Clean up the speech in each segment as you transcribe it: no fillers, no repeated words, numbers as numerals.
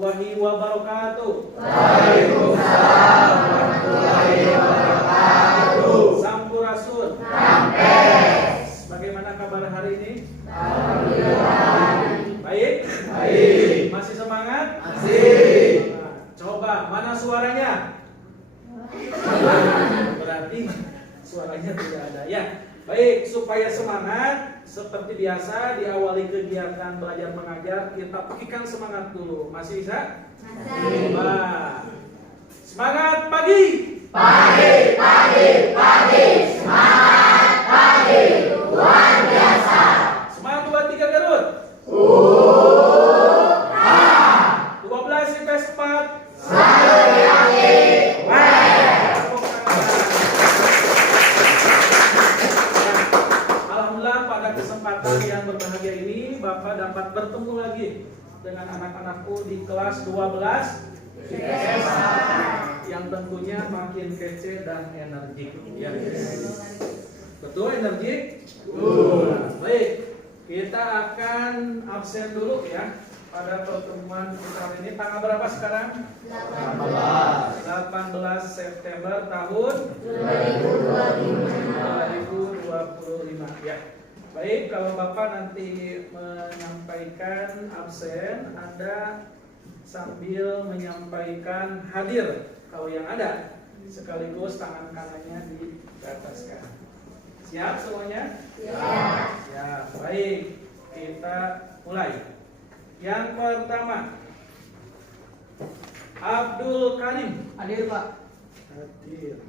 warahmatullahi wabarakatuh. Waalaikumsalam warahmatullahi wabarakatuh. Sampurasun. Sampes. Bagaimana kabar hari ini? Alhamdulillah. Baik? Baik. Masih semangat? Masih. Coba, mana suaranya? Berarti suaranya tidak ada ya. Baik, supaya semangat seperti biasa diawali kegiatan belajar mengajar, kita pastikan semangat dulu. Masih bisa? Masih. Coba. Semangat pagi. Pagi, pagi, pagi. Semangat pagi. Luar biasa. Semangat 2 3 Garut. 12 IPS 4. Selalu yakin. Alhamdulillah pada kesempatan yang berbahagia ini Bapak dapat bertemu lagi dengan anak-anakku di kelas 12 IPS yang tentunya makin kece dan energik ya. Betul energik? Baik, kita akan absen dulu ya pada pertemuan kita hari ini. Tanggal berapa sekarang? 18 September tahun 2025 ya. Baik, kalau Bapak nanti menyampaikan absen, Anda sambil menyampaikan hadir kalau yang ada, sekaligus tangan kanannya diataskan. Siap semuanya? Ya, baik. Kita mulai. Yang pertama, Abdul Karim. Hadir Pak. Hadir.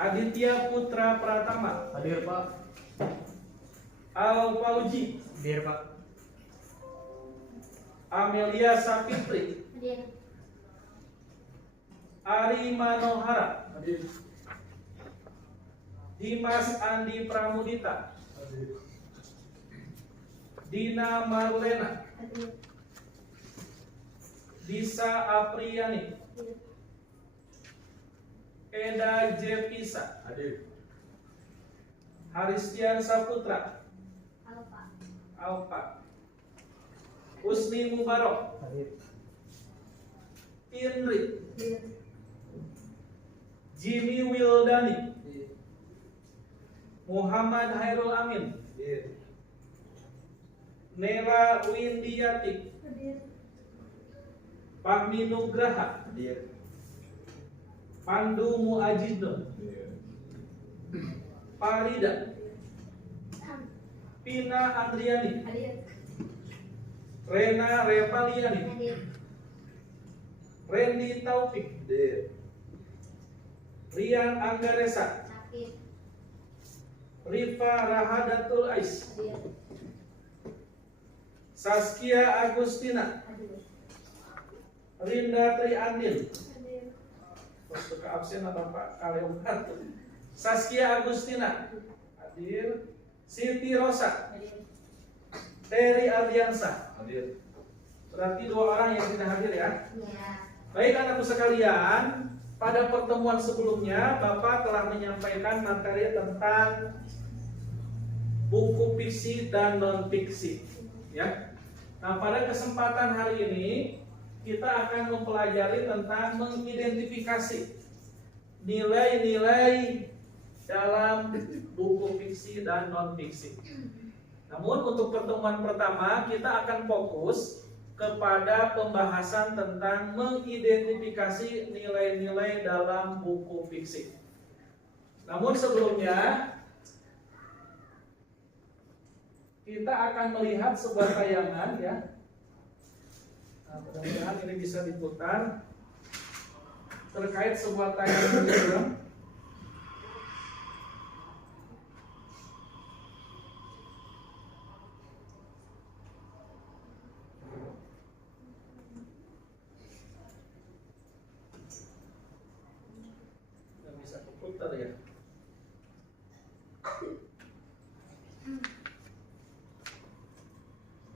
Aditya Putra Pratama. Hadir Pak. Al Fauji. Hadir Pak. Amelia Sapitri. Ari Manohara. Hadir. Dimas Andi Pramudita. Dina Marlena. Disa Apriyani. Eda Jepisa. Hadir. Haristian Saputra. Alfa. Husni Mubarok. Hadir. Indri. Jimmy Wildani. Muhammad Hairul Amin. Hadir. Nela Windiati. Fahmi Nugraha. Hadir. Pandu Muajidun. Farida. Pina Andriani. Rena Revaliani. Randy Taufik. Hadir. Rian Anggaresa. Rifa Rahadatul Ais. Saskia Agustina. Rinda Triandil. Terus ke absen atau Pak Kaleumat. Saskia Agustina. Hadir. Siti Rosa. Terry Ardiansa. Hadir. Berarti 2 orang yang tidak hadir ya. Baik anakku sekalian, pada pertemuan sebelumnya Bapak telah menyampaikan materi tentang buku fiksi dan non fiksi ya. Nah, pada kesempatan hari ini kita akan mempelajari tentang mengidentifikasi nilai-nilai dalam buku fiksi dan non fiksi. Namun untuk pertemuan pertama kita akan fokus kepada pembahasan tentang mengidentifikasi nilai-nilai dalam buku fiksi. Namun sebelumnya kita akan melihat sebuah tayangan ya. Nah, mudah-mudahan ini bisa diputar terkait sebuah tayangan film. Yang bisa diputar ya.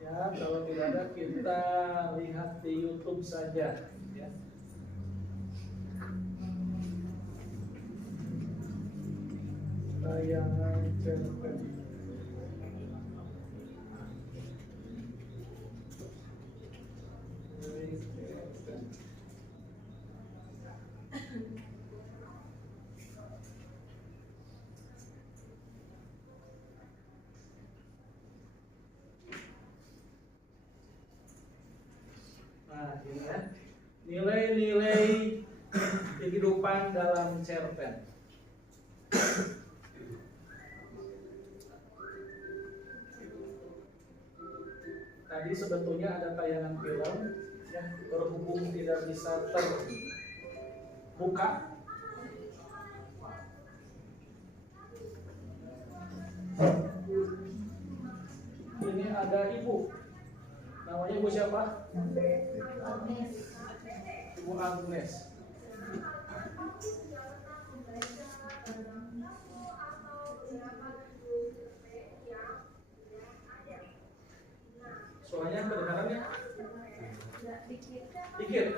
Ya, kalau tidak ada kita lihat di YouTube saja ya. Tayangan cerpen. Dari Nah, ini kan nilai-nilai kehidupan dalam cerpen. Tadi sebetulnya ada tayangan film yang berhubung tidak bisa terbuka. Ini ada ibu. Namanya ibu siapa? Ibu Agnes. Soalnya kedengarannya dikit.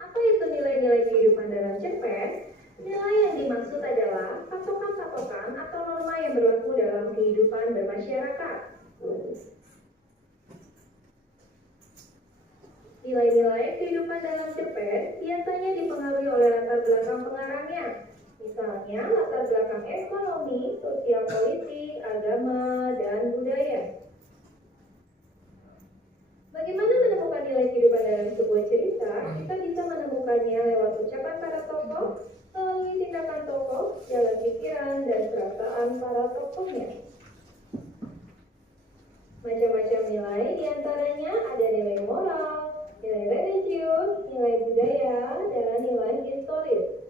Apa itu nilai-nilai kehidupan dalam cerpen? Nilai yang dimaksud adalah patokan-patokan atau norma yang berlaku dalam kehidupan bermasyarakat. Nilai-nilai kehidupan dalam cerpen biasanya dipengaruhi oleh latar belakang pengarangnya. Misalnya latar belakang ekonomi, sosial politik, agama, dan budaya. Bagaimana menemukan nilai kehidupan dalam sebuah cerita? Kita bisa menemukannya lewat ucapan para tokoh, melalui tindakan tokoh, jalan pikiran, dan perasaan para tokohnya. Macam-macam nilai, diantaranya ada nilai moral, nilai religius, nilai budaya, dan nilai historis.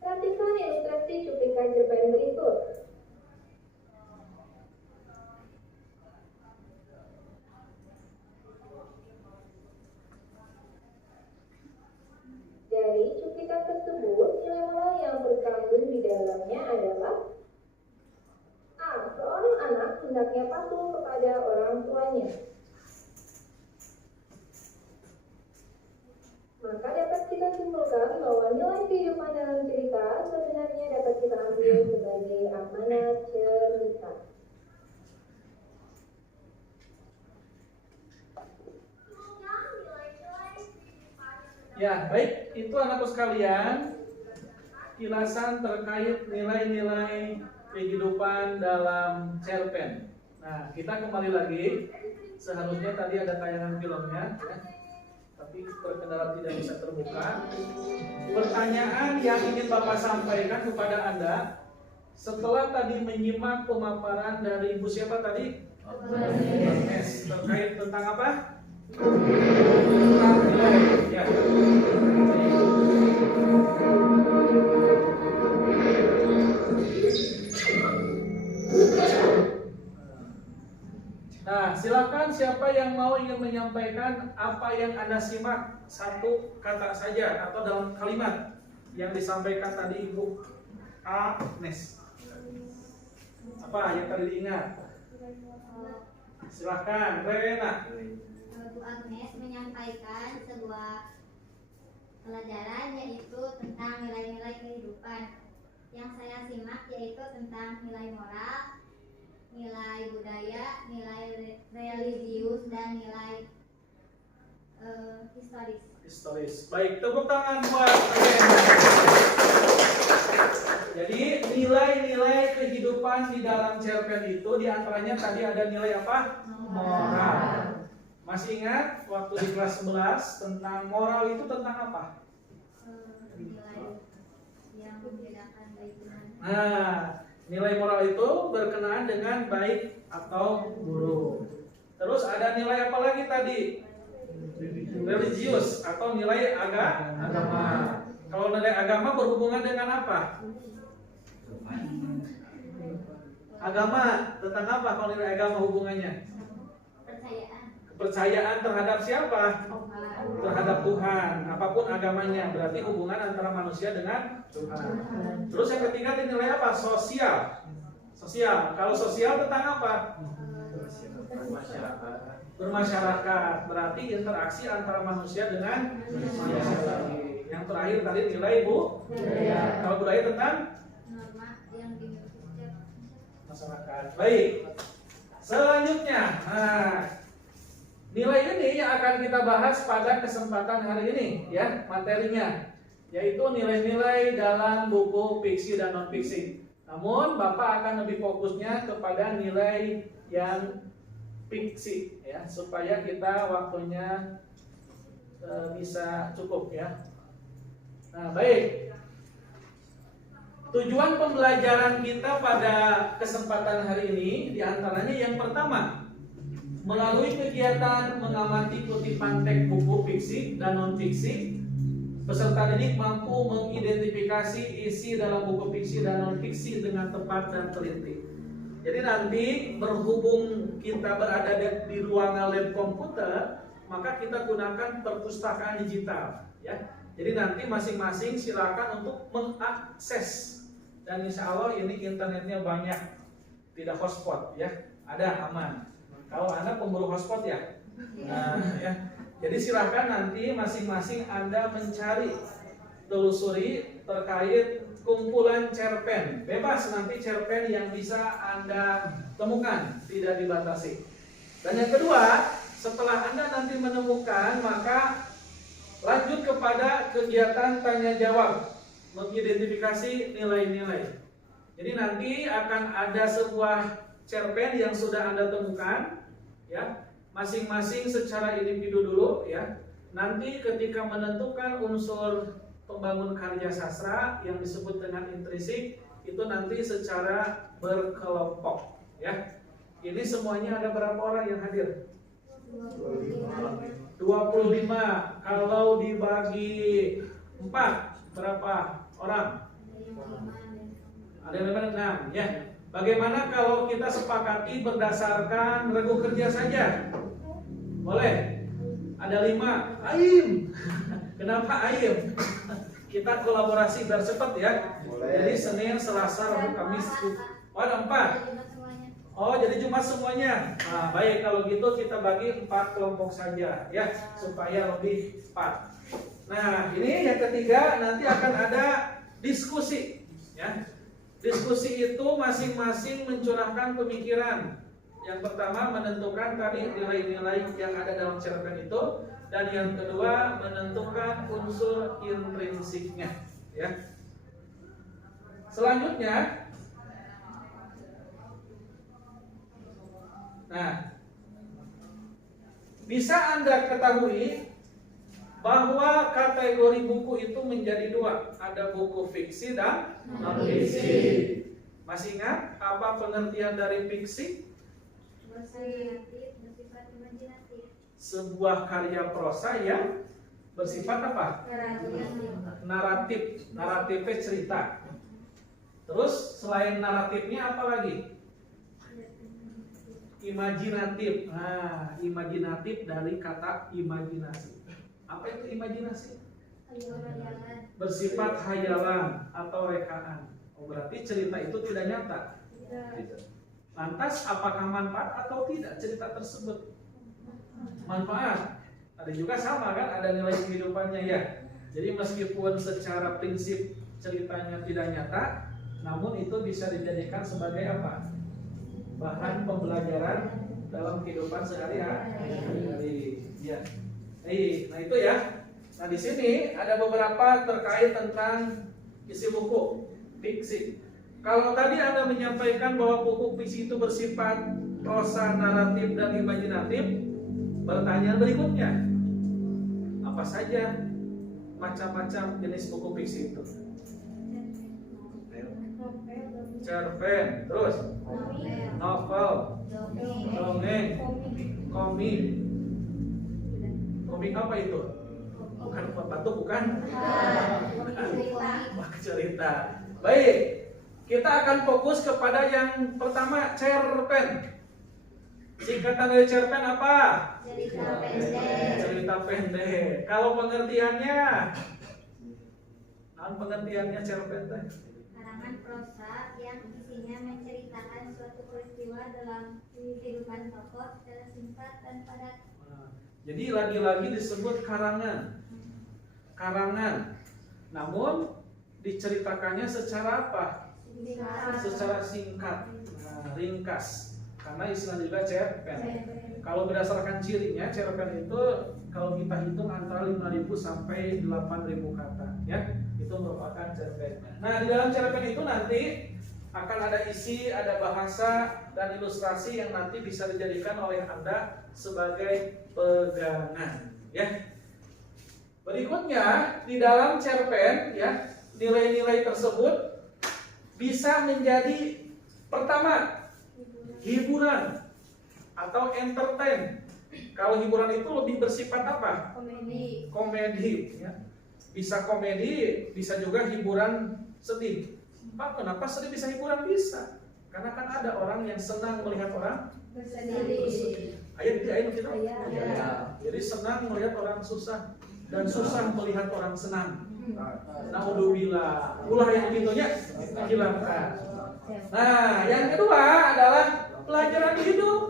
Perhatikan ilustrasi cuplikan cerpen berikut. Dari cuplikan tersebut, nilai moral yang terkandung di dalamnya adalah A. Seorang anak hendaknya patuh kepada orang tuanya. Maka dapat kita simpulkan bahwa nilai kehidupan dalam cerita sebenarnya dapat kita ambil sebagai amanat cerita. Ya, baik, itu anakku sekalian, kilasan terkait nilai-nilai kehidupan dalam cerpen. Nah, kita kembali lagi. Seharusnya tadi ada tayangan filmnya, ya, tapi terkendala tidak bisa terbuka. Pertanyaan yang ingin Bapak sampaikan kepada Anda setelah tadi menyimak pemaparan dari Ibu siapa tadi? Agnes, terkait tentang apa? Tentang nilai. Ya. Nah, silakan siapa yang mau ingin menyampaikan apa yang Anda simak, satu kata saja atau dalam kalimat yang disampaikan tadi Ibu Agnes. Apa yang tadi diingat? Silakan, Rena. Bu Agnes menyampaikan sebuah pelajaran yaitu tentang nilai-nilai kehidupan. Yang saya simak yaitu tentang nilai moral, nilai budaya, nilai religius, dan nilai historis. Baik, tepuk tangan buat Rena. Jadi nilai-nilai kehidupan di dalam cerpen itu diantaranya tadi ada nilai apa? Moral. Masih ingat waktu di kelas 11 tentang moral itu tentang apa? Nilai yang membedakan baik benar. Nah, nilai moral itu berkenaan dengan baik atau buruk. Terus ada nilai apa lagi tadi? Religius atau nilai agama. Kalau nilai agama berhubungan dengan apa? Agama tentang apa kalau nilai agama hubungannya? Kepercayaan terhadap siapa? Terhadap Tuhan. Apapun agamanya, berarti hubungan antara manusia dengan Tuhan. Terus yang ketiga nilai apa? Sosial. Kalau sosial tentang apa? bermasyarakat, berarti interaksi antara manusia dengan manusia lagi. Yang terakhir tadi nilai Bu. Kalau budaya tentang norma yang dimiliki setiap masyarakat. Baik. Selanjutnya, nilai ini yang akan kita bahas pada kesempatan hari ini, ya, materinya, yaitu nilai-nilai dalam buku fiksi dan non fiksi. Namun Bapak akan lebih fokusnya kepada nilai yang fiksi, ya, supaya kita waktunya bisa cukup, ya. Nah, baik. Tujuan pembelajaran kita pada kesempatan hari ini diantaranya yang pertama, melalui kegiatan mengamati kutipan teks buku fiksi dan non fiksi, peserta didik mampu mengidentifikasi isi dalam buku fiksi dan non fiksi dengan tepat dan teliti. Jadi nanti berhubung kita berada di ruangan lab komputer, maka kita gunakan perpustakaan digital, ya. Jadi nanti masing-masing silakan untuk mengakses, dan insya Allah ini internetnya banyak, tidak hotspot, ya, ada aman. Kalau Anda pemburu hotspot, ya, nah, ya. Jadi silahkan nanti masing-masing Anda mencari, telusuri terkait kumpulan cerpen. Bebas nanti cerpen yang bisa Anda temukan, tidak dibatasi. Dan yang kedua, setelah Anda nanti menemukan, maka lanjut kepada kegiatan tanya jawab, mengidentifikasi nilai-nilai. Jadi nanti akan ada sebuah cerpen yang sudah Anda temukan, ya. Masing-masing secara individu dulu, ya. Nanti ketika menentukan unsur pembangun karya sastra yang disebut dengan intrinsik, itu nanti secara berkelompok, ya. Ini semuanya ada berapa orang yang hadir? 25. Kalau dibagi 4 berapa orang? Ada yang 6, ya. Bagaimana kalau kita sepakati berdasarkan regu kerja saja? Boleh? Ada 5. Aim. Kenapa Aim? Kita kolaborasi biar cepat, ya. Jadi Senin, Selasa, Rabu, Kamis. Oh, ada 4. Oh, jadi cuma semuanya. Nah, baik, kalau gitu kita bagi 4 kelompok saja, ya, supaya lebih cepat. Nah, ini yang ketiga, nanti akan ada diskusi, ya. Diskusi itu masing-masing mencurahkan pemikiran. Yang pertama menentukan tadi nilai-nilai yang ada dalam cerpen itu, dan yang kedua menentukan unsur intrinsiknya, ya. Selanjutnya, nah, bisa Anda ketahui bahwa kategori buku itu menjadi 2, ada buku fiksi dan non fiksi. Masih ingat apa pengertian dari fiksi? bersifat imajinatif. Sebuah karya prosa yang bersifat apa? Naratif. Naratifnya cerita. Terus selain naratifnya apa lagi? Imajinatif. Nah, imajinatif dari kata imajinasi. Apa itu imajinasi? Bersifat hayalan atau rekaan. Oh, berarti cerita itu tidak nyata. Tidak. Lantas apakah manfaat atau tidak cerita tersebut? Manfaat. Ada juga sama kan, ada nilai kehidupannya, ya. Jadi meskipun secara prinsip ceritanya tidak nyata, namun itu bisa dijadikan sebagai apa? Bahan pembelajaran dalam kehidupan sehari-hari. Ya. Nah itu, ya. Nah di sini ada beberapa terkait tentang isi buku fiksi. Kalau tadi Anda menyampaikan bahwa buku fiksi itu bersifat prosa, naratif, dan imajinatif, pertanyaan berikutnya, apa saja macam-macam jenis buku fiksi itu? Cerpen, terus novel, dongeng, komik. Komik apa itu? Bukan batu, bukan? Bukan cerita. Baik, kita akan fokus kepada yang pertama, cerpen. Singkatan dari cerpen apa? Cerita pendek. Cerita pendek. Kalau pengertiannya, pengertiannya cerpen teh? Karangan dengan prosa yang isinya menceritakan suatu peristiwa dalam kehidupan tokoh secara singkat dan padat. Jadi lagi-lagi disebut karangan. Karangan. Namun diceritakannya secara apa? Secara singkat, ringkas. Karena istilah juga cerpen. Kalau berdasarkan cirinya, cerpen itu kalau kita hitung antara 5.000 sampai 8.000 kata, ya, itu merupakan cerpen. Nah, di dalam cerpen itu nanti akan ada isi, ada bahasa dan ilustrasi yang nanti bisa dijadikan oleh Anda sebagai pegangan, ya. Berikutnya di dalam cerpen, ya, nilai-nilai tersebut bisa menjadi pertama hiburan atau entertain. Kalau hiburan itu lebih bersifat apa? Komedi. Komedi, ya. Bisa komedi, bisa juga hiburan sedih. Pak, kenapa sedih bisa hiburan? Bisa. Karena kan ada orang yang senang melihat orang Bersedih. Ayo kita. Iya. Jadi senang melihat orang susah dan susah melihat orang senang. Naudzubillah. Ulah yang begitunya hilangkan. Nah, yang kedua adalah pelajaran hidup.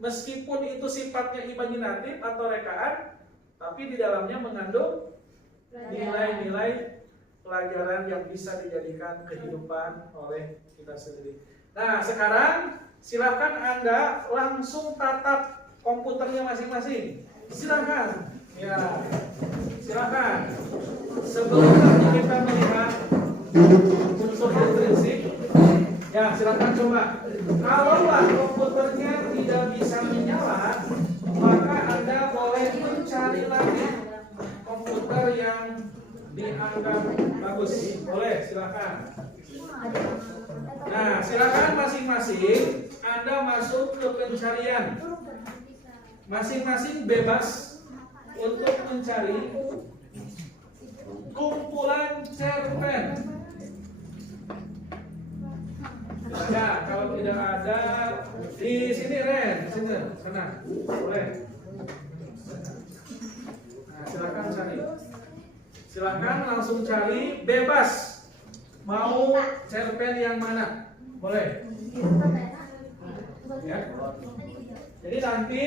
Meskipun itu sifatnya imajinatif atau rekaan, tapi di dalamnya mengandung nilai-nilai pelajaran yang bisa dijadikan kehidupan oleh kita sendiri. Nah, sekarang silakan Anda langsung tatap komputernya masing-masing. Silakan. Ya. Silakan. Sebelum nanti kita melihat unsur intrinsik, ya silakan coba. Kalau komputernya tidak bisa menyala, maka Anda boleh mencari lagi komputer yang dianggap bagus. Boleh, silakan. Nah, silakan masing-masing Anda masuk ke pencarian. Masing-masing bebas untuk mencari kumpulan cerpen. Ya, kalau tidak ada di sini Ren, di sini, sana, boleh. Nah, silakan cari. Silakan langsung cari, bebas. Mau cerpen yang mana? Boleh. Ya. Jadi nanti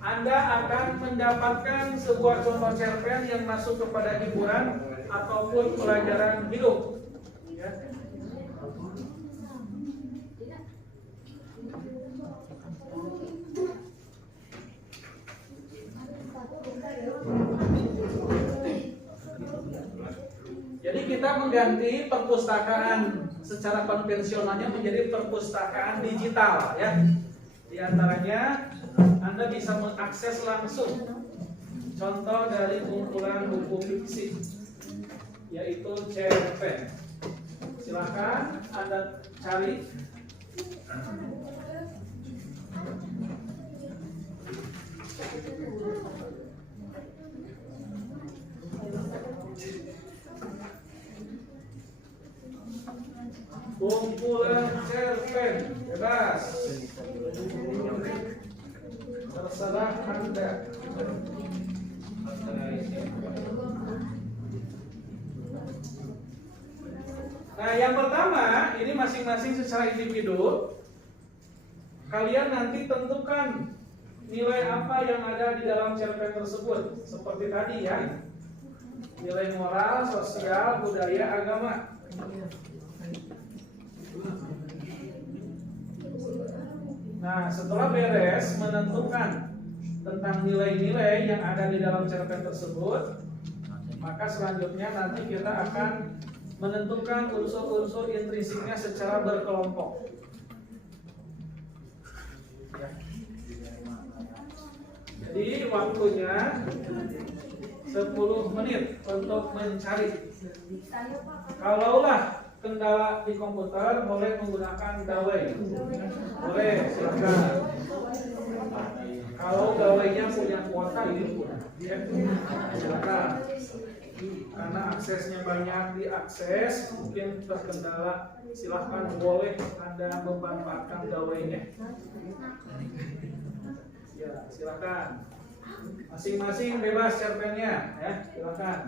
Anda akan mendapatkan sebuah contoh cerpen yang masuk kepada hiburan ataupun pelajaran hidup. Ya. Jadi kita mengganti perpustakaan secara konvensionalnya menjadi perpustakaan digital, ya. Di antaranya Anda bisa mengakses langsung contoh dari kumpulan buku fiksi, yaitu cerpen. Silakan Anda cari. Kumpulan cerpen bebas, terserah Anda. Nah, yang pertama ini masing-masing secara individu. Kalian nanti tentukan nilai apa yang ada di dalam cerpen tersebut. Seperti tadi, ya, nilai moral, sosial, budaya, agama. Nah, setelah beres menentukan tentang nilai-nilai yang ada di dalam cerpen tersebut, maka selanjutnya nanti kita akan menentukan unsur-unsur intrinsiknya secara berkelompok. Ya. Jadi waktunya 10 menit untuk mencari. Kalaulah kendala di komputer, boleh menggunakan gawai. Boleh, silakan. Kalau gawainya punya kuota, ini ya, silakan. Karena aksesnya banyak diakses, mungkin terkendala, silahkan, boleh Anda memanfaatkan gawainya. Ya, silakan. Masing-masing bebas cerpennya, ya, silakan.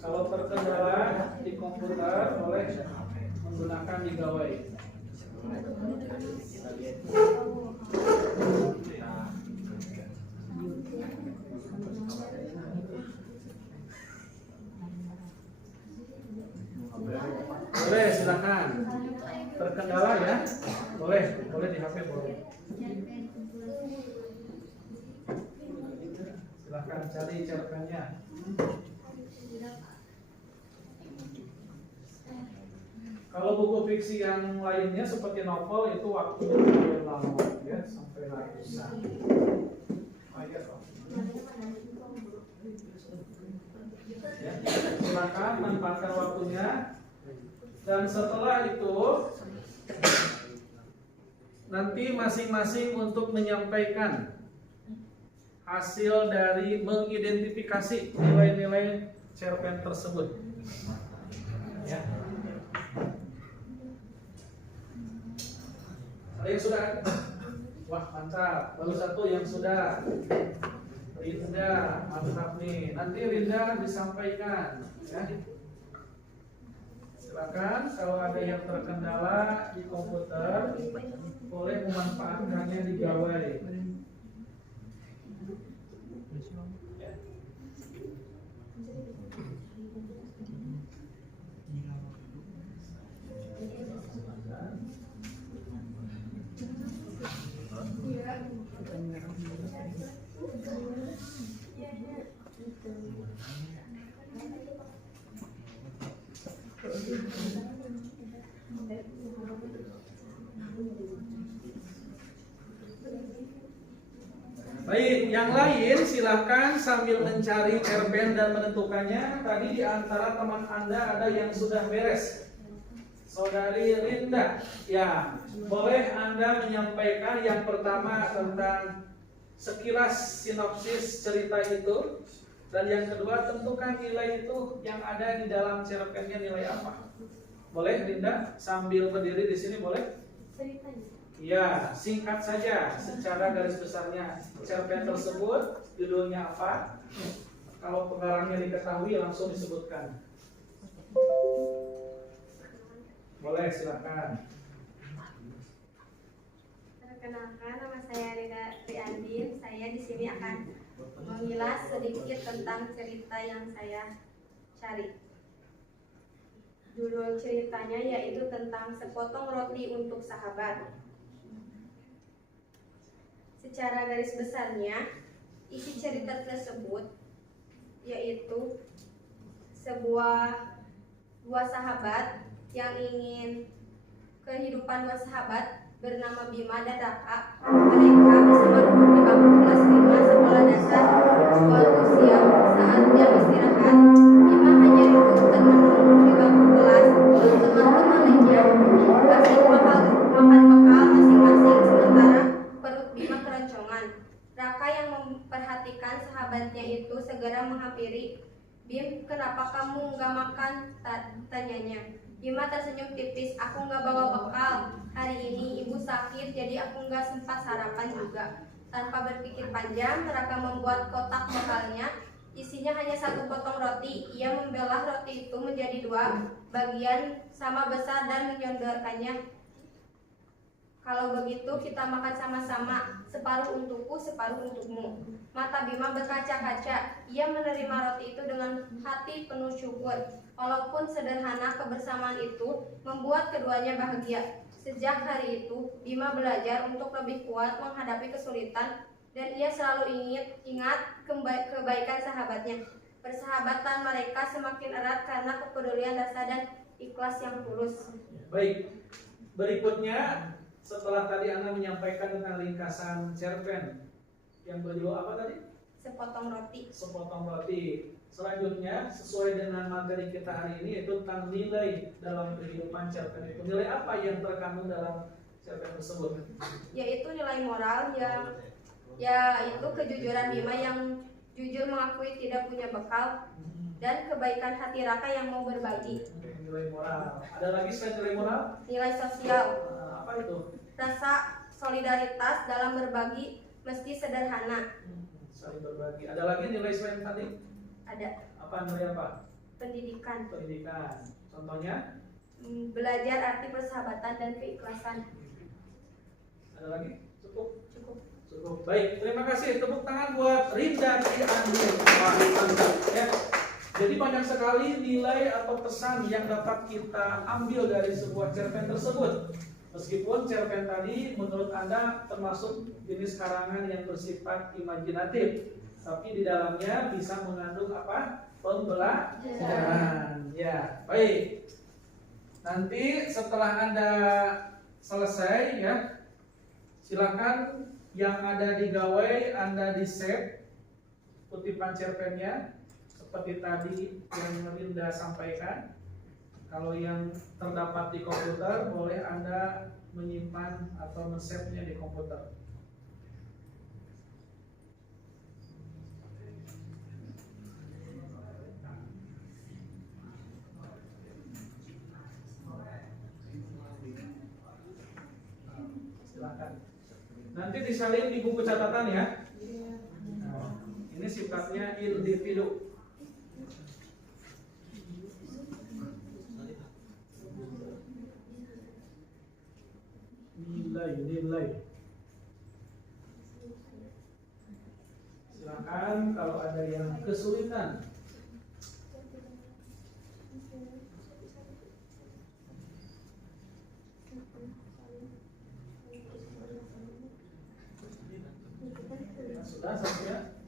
Kalau terkendala di komputer boleh menggunakan di gawai. Boleh, silakan. Terkendala ya, boleh di HP boleh. Silakan cari cerpennya. Kalau buku fiksi yang lainnya seperti novel itu waktunya lumayan lama ya, sampai ratusan. Ayo, ya, silakan manfaatkan waktunya. Dan setelah itu nanti masing-masing untuk menyampaikan hasil dari mengidentifikasi nilai-nilai cerpen tersebut. Ya. Ada yang sudah? Wah, mantap. Baru satu yang sudah. Rinda, mantap nih. Nanti Rinda disampaikan, ya. Silakan kalau ada yang terkendala di komputer boleh memanfaatkannya di gawai. Baik, yang lain silahkan sambil mencari cerpen dan menentukannya. Tadi di antara teman Anda ada yang sudah beres. Saudari Linda, ya, boleh Anda menyampaikan yang pertama tentang sekilas sinopsis cerita itu, dan yang kedua tentukan nilai itu yang ada di dalam cerpennya nilai apa. Boleh Linda sambil berdiri di sini boleh? Ya, singkat saja secara garis besarnya cerpen tersebut judulnya apa? Kalau pengarangnya diketahui langsung disebutkan. Boleh, silakan. Perkenalkan, nama saya Rida Triandin. Saya di sini akan mengulas sedikit tentang cerita yang saya cari. Judul ceritanya yaitu tentang sepotong roti untuk sahabat. Secara garis besarnya, isi cerita tersebut yaitu dua sahabat yang ingin kehidupan dua sahabat bernama Bima dan Raka. Mereka bersama duduk di bangku kelas 5 sekolah dasar. Suatu siang saat jam istirahat, Bima hanya duduk dan menunggu di bangku kelas. Teman-teman lainnya asik makan bekal masing-masing, sementara perut Bima keroncongan. Raka yang memperhatikan sahabatnya itu segera menghampiri. Bim, kenapa kamu nggak makan? Tanyanya. Bima tersenyum tipis. Aku nggak bawa bekal. Hari ini ibu sakit, jadi aku nggak sempat sarapan juga. Tanpa berpikir panjang, Raka membuat kotak bekalnya. Isinya hanya satu potong roti. Ia membelah roti itu menjadi dua bagian sama besar dan menyodorkannya. Kalau begitu kita makan sama-sama, separuh untukku, separuh untukmu. Mata Bima berkaca-kaca. Ia menerima roti itu dengan hati penuh syukur. Walaupun sederhana, kebersamaan itu membuat keduanya bahagia. Sejak hari itu, Bima belajar untuk lebih kuat menghadapi kesulitan, dan ia selalu ingat kebaikan sahabatnya. Persahabatan mereka semakin erat karena kepedulian rasa dan ikhlas yang tulus. Baik, berikutnya setelah tadi Anda menyampaikan tentang ringkasan cerpen yang berjudul apa tadi? Sepotong roti. Sepotong roti. Selanjutnya, sesuai dengan materi kita hari ini, yaitu tentang nilai dalam kehidupan cerpen itu. Nilai apa yang terkandung dalam cerpen tersebut? Yaitu nilai moral yang yaitu kejujuran Bima yang jujur mengakui tidak punya bekal, dan kebaikan hati Raka yang mau berbagi. Nilai moral. Ada lagi selain nilai moral? Nilai sosial, Apa itu? rasa solidaritas dalam berbagi meski sederhana. Saling berbagi. Ada lagi nilai selain tadi? Ada Apa nilai apa? pendidikan, Pendidikan. Contohnya? belajar arti persahabatan dan keikhlasan. Ada lagi? Cukup? Cukup. Cukup. Baik, terima kasih. Tepuk tangan buat Rinda Andi. Wah, mantap ya. Jadi banyak sekali nilai atau pesan yang dapat kita ambil dari sebuah cerpen tersebut. Meskipun cerpen tadi menurut Anda termasuk jenis karangan yang bersifat imajinatif, tapi di dalamnya bisa mengandung apa? Pembelajaran. Ya, baik. Nanti setelah Anda selesai ya, silakan yang ada di gawai Anda di save kutipan cerpennya seperti tadi yang Rinda sampaikan. Kalau yang terdapat di komputer boleh Anda menyimpan atau men-save-nya di komputer. Silakan. Nanti disalin di buku catatan ya. Nah, ini sifatnya individu. Nilai. Silakan kalau ada yang kesulitan. Sudah sampai.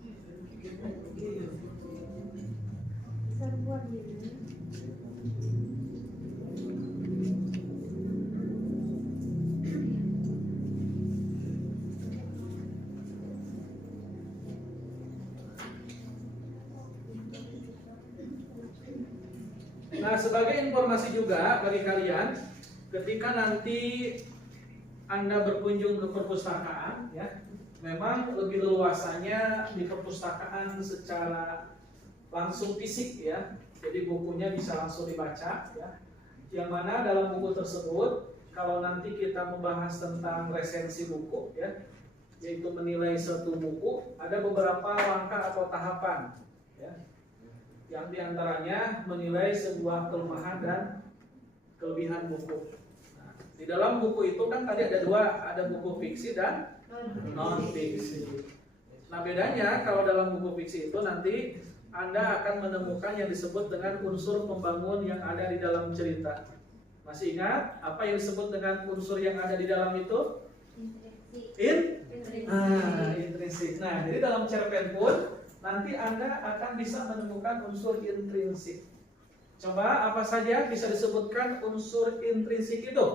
Nah, sebagai informasi juga bagi kalian, ketika nanti Anda berkunjung ke perpustakaan, ya, memang lebih leluasanya di perpustakaan secara langsung fisik, ya. Jadi bukunya bisa langsung dibaca, ya. Yang mana dalam buku tersebut, kalau nanti kita membahas tentang resensi buku, ya, yaitu menilai suatu buku, ada beberapa langkah atau tahapan, ya. Yang diantaranya menilai sebuah kelemahan dan kelebihan buku. Nah, di dalam buku itu kan tadi ada dua, ada buku fiksi dan non fiksi. Nah, bedanya kalau dalam buku fiksi itu nanti Anda akan menemukan yang disebut dengan unsur pembangun yang ada di dalam cerita. Masih ingat apa yang disebut dengan unsur yang ada di dalam itu? Intrinsik. Nah, jadi dalam cerpen pun nanti Anda akan bisa menemukan unsur intrinsik. Coba apa saja bisa disebutkan unsur intrinsik itu?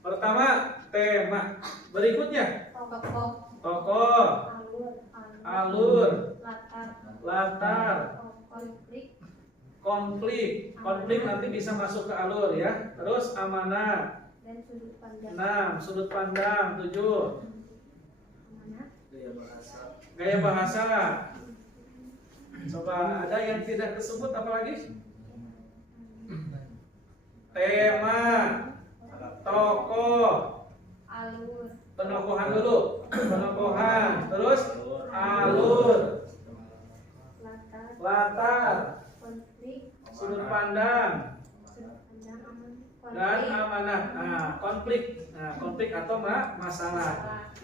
Pertama, tema. Berikutnya, tokoh, alur, latar, konflik nanti bisa masuk ke alur ya. Terus amanah, Dan sudut pandang. 6, sudut pandang, 7, gaya bahasa. Coba ada yang tidak disebut apa lagi? Tema, tokoh, Alur. penokohan dulu, penokohan, terus alur, latar, Konflik. sudut pandang, Sudut pandang dan amanah. Nah, konflik. Nah, konflik atau masalah.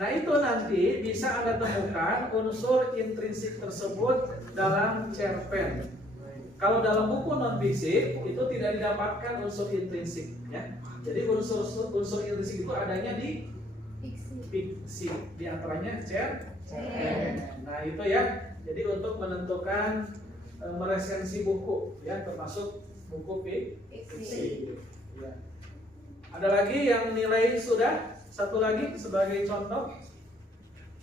Nah, itu nanti bisa Anda temukan unsur intrinsik tersebut dalam cerpen. Kalau dalam buku non fiksi itu tidak didapatkan unsur intrinsik, ya. Jadi unsur intrinsik itu adanya di fiksi, di antaranya cerpen. Nah, itu ya. Jadi untuk menentukan meresensi buku, ya, termasuk buku fiksi. Ya. Ada lagi yang nilai sudah? Satu lagi sebagai contoh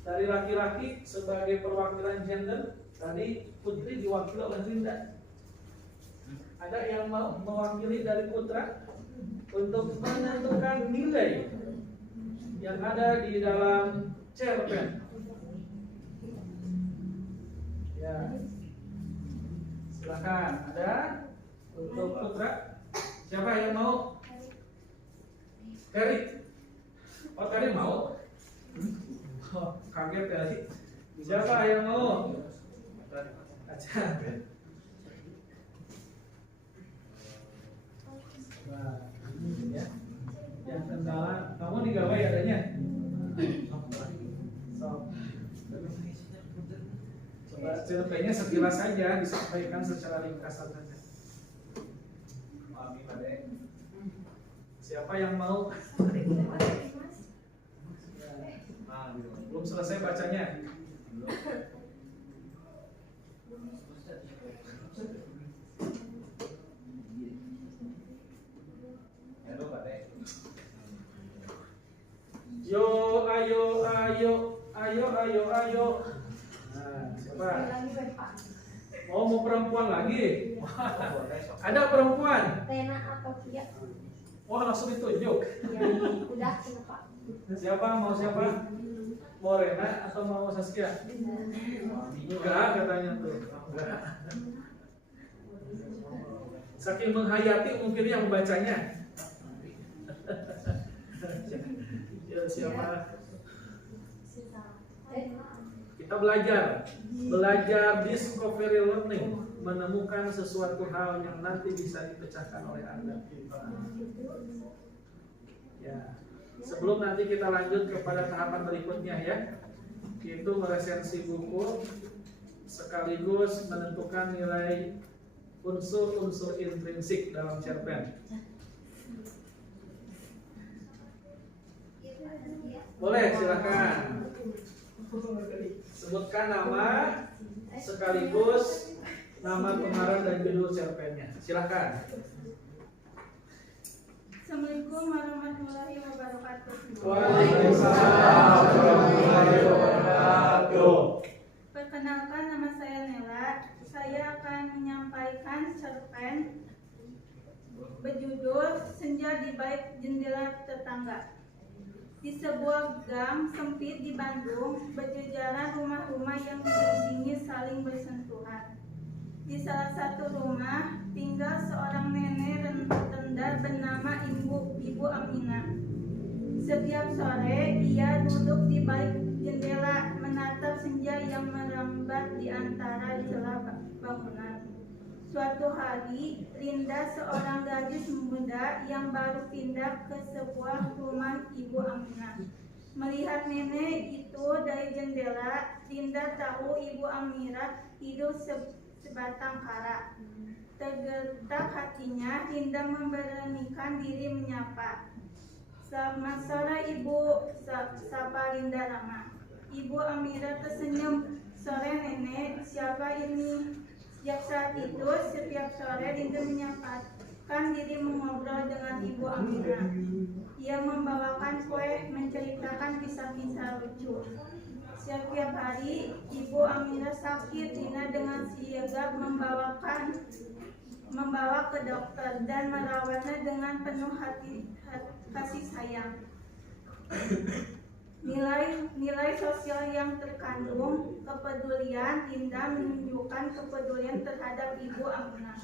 dari laki-laki sebagai perwakilan gender, tadi Putri diwakili oleh Rinda. Ada yang mau mewakili dari Putra untuk menentukan nilai yang ada di dalam cerpen. Ya. Silakan. Ada untuk Putra. Siapa yang mau? Ferry. Oh, tadi mau? Oh, kaget tadi. Siapa yang mau? Aja. Nah, ini ya. Yang kendala, kamu digawe adanya? So, coba ceritanya sekilas saja disampaikan secara ringkas saja. Mami Pade. Siapa yang mau? Belum selesai bacanya. Yo, ayo, ayo, ayo, ayo, ayo. Nah, siapa? Mau perempuan lagi? Ada perempuan? Rena atau Kia? Wah, langsung ditunjuk. Ya, udah kenapa? Siapa? Mau siapa? Mau Rena atau mau Saskia? Enggak, katanya tuh. Enggak. Saking menghayati mungkin yang membacanya. Ya, siapa? Kita belajar discovery learning, menemukan sesuatu hal yang nanti bisa dipecahkan oleh Anda. Ya, sebelum nanti kita lanjut kepada tahapan berikutnya ya, yaitu meresensi buku sekaligus menentukan nilai unsur-unsur intrinsik dalam cerpen. Boleh, silakan. Sebutkan nama sekaligus nama pengarang dan judul cerpennya. Silakan. Assalamualaikum warahmatullahi wabarakatuh. Waalaikumsalam warahmatullahi wabarakatuh. Perkenalkan, nama saya Nela. Saya akan menyampaikan cerpen berjudul Senja di Balik Jendela Tetangga. Di sebuah gang sempit di Bandung, berjejaran rumah-rumah yang dindingnya saling bersentuhan. Di salah satu rumah tinggal seorang nenek rendah bernama Ibu Aminah. Setiap sore ia duduk di balik jendela menatap senja yang merambat di antara celah bangunan. Suatu hari, Linda, seorang gadis muda yang baru pindah ke sebuah rumah Ibu Aminah, melihat nenek itu dari jendela. Linda tahu Ibu Aminah hidup sebatang kara. Tergetak hatinya, Linda memberanikan diri menyapa. Selamat sore Ibu, sapa Linda ramah. Ibu Aminah tersenyum. Sore nenek, siapa ini? Sejak saat itu, setiap sore Linda menyempatkan diri mengobrol dengan Ibu Aminah. Ia membawakan kue, menceritakan kisah-kisah lucu. Setiap hari, Ibu Aminah sakit. Linda dengan sigap membawa ke dokter dan merawatnya dengan penuh kasih sayang. Nilai sosial yang terkandung kepedulian. Linda menunjukkan kepedulian terhadap Ibu Aminah.